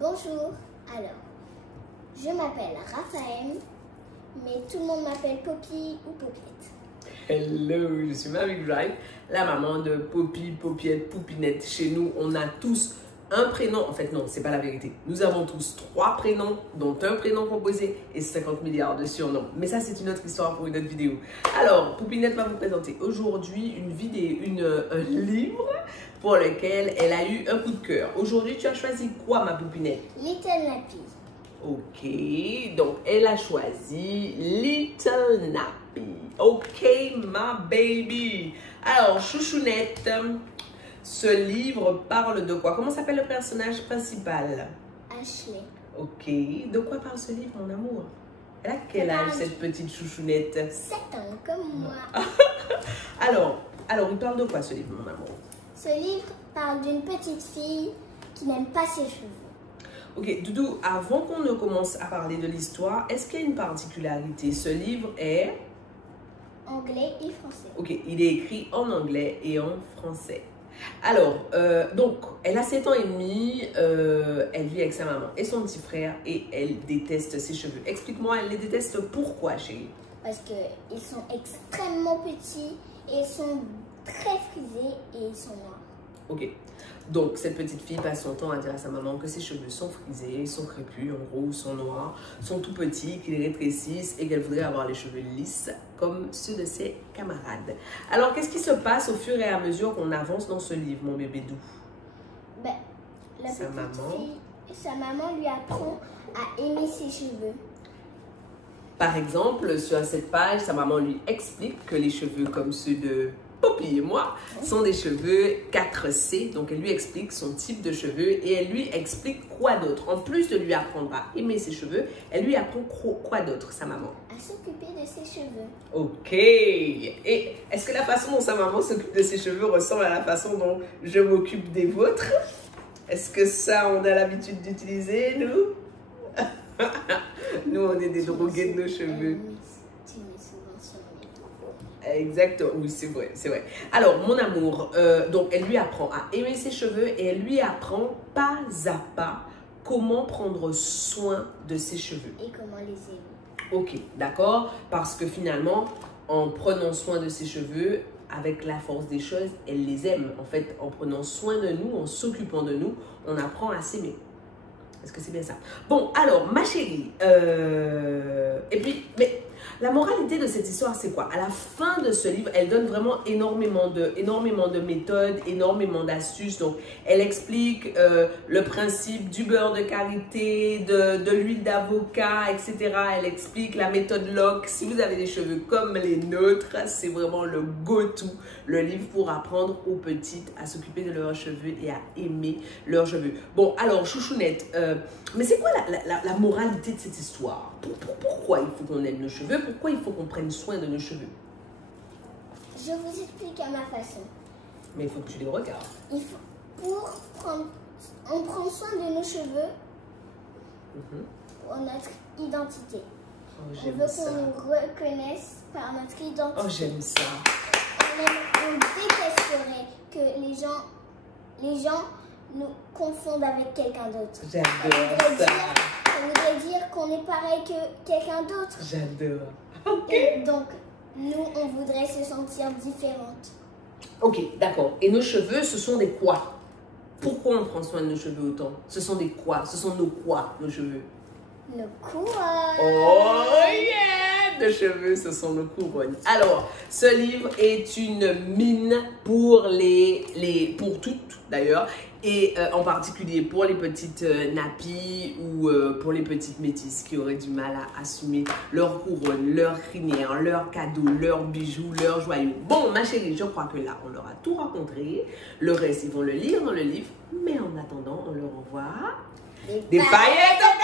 Bonjour, alors, je m'appelle Raphaël, mais tout le monde m'appelle Poppy ou Popiette. Hello, je suis Marie Drive, la maman de Poppy, Popiette, Poupinette. Chez nous, on a tous un prénom. En fait, non, c'est pas la vérité. Nous avons tous 3 prénoms, dont un prénom composé et 50 milliards de surnoms. Mais ça, c'est une autre histoire pour une autre vidéo. Alors, Poupinette va vous présenter aujourd'hui un livre pour lequel elle a eu un coup de cœur. Aujourd'hui, tu as choisi quoi, ma Poupinette? Little Nappy. Ok, donc elle a choisi Little Nappy. Ok, my baby. Alors, chouchounette, ce livre parle de quoi? Comment s'appelle le personnage principal? Ashley. Ok, de quoi parle ce livre, mon amour? Elle a quel âge, cette petite chouchounette? 7 ans, comme moi. Alors, il parle de quoi ce livre, mon amour? Ce livre parle d'une petite fille qui n'aime pas ses cheveux. Ok, Doudou, avant qu'on ne commence à parler de l'histoire, est-ce qu'il y a une particularité? Ce livre est... Anglais et français. Ok, il est écrit en anglais et en français. Alors, donc, elle a 7 ans et demi, elle vit avec sa maman et son petit frère et elle déteste ses cheveux. Explique-moi, elle les déteste pourquoi, chérie? Parce qu'ils sont extrêmement petits et ils sont très frisés et ils sont noirs. Ok, donc cette petite fille passe son temps à dire à sa maman que ses cheveux sont frisés, sont crépus, en gros, sont noirs, sont tout petits, qu'ils rétrécissent et qu'elle voudrait avoir les cheveux lisses comme ceux de ses camarades. Alors, qu'est-ce qui se passe au fur et à mesure qu'on avance dans ce livre, mon bébé doux? Ben, sa maman lui apprend à aimer ses cheveux. Par exemple, sur cette page, sa maman lui explique que les cheveux comme ceux de Poppy et moi sont des cheveux 4C. Donc, elle lui explique son type de cheveux et elle lui explique quoi d'autre. En plus de lui apprendre à aimer ses cheveux, elle lui apprend quoi d'autre, sa maman? À s'occuper de ses cheveux. Ok. Et est-ce que la façon dont sa maman s'occupe de ses cheveux ressemble à la façon dont je m'occupe des vôtres? Est-ce que ça, on a l'habitude d'utiliser, nous? Nous, on est des drogués de nos cheveux. Exactement, oui, c'est vrai, c'est vrai. Alors, mon amour, donc elle lui apprend à aimer ses cheveux et elle lui apprend pas à pas comment prendre soin de ses cheveux. Et comment les aimer. Ok, d'accord, parce que finalement, en prenant soin de ses cheveux, avec la force des choses, elle les aime. En fait, en prenant soin de nous, en s'occupant de nous, on apprend à s'aimer. Est-ce que c'est bien ça? Bon, alors, ma chérie, et puis, mais la moralité de cette histoire, c'est quoi? À la fin de ce livre, elle donne vraiment énormément de méthodes, énormément d'astuces. Donc, elle explique le principe du beurre de karité, de l'huile d'avocat, etc. Elle explique la méthode Locke. Si vous avez des cheveux comme les nôtres, c'est vraiment le go-to, le livre pour apprendre aux petites à s'occuper de leurs cheveux et à aimer leurs cheveux. Bon, alors, chouchounette, mais c'est quoi la moralité de cette histoire? Pourquoi il faut qu'on aime nos cheveux? Pourquoi il faut qu'on prenne soin de nos cheveux? Je vous explique à ma façon. Mais il faut que tu les regardes. On prend soin de nos cheveux pour notre identité. Oh, on j'aime veut ça. qu'on nous reconnaisse par notre identité. Oh, j'aime ça. On détesterait que les gens nous confondent avec quelqu'un d'autre. J'adore ça. Ça voudrait dire qu'on est pareil que quelqu'un d'autre. J'adore. Et donc, nous, on voudrait se sentir différentes. Ok, d'accord. Et nos cheveux, ce sont des quoi? Pourquoi on prend soin de nos cheveux autant? Ce sont des quoi? Ce sont nos quoi, nos cheveux? Nos couronnes. Oh yeah! De cheveux, ce sont nos couronnes. Alors, ce livre est une mine pour pour toutes d'ailleurs, et en particulier pour les petites nappies ou pour les petites métisses qui auraient du mal à assumer leurs couronnes, leurs crinières, leurs cadeaux, leurs bijoux, leurs joyaux. Bon, ma chérie, je crois que là, on leur a tout raconté. Le reste, ils vont le lire dans le livre, mais en attendant, on leur envoie des paillettes au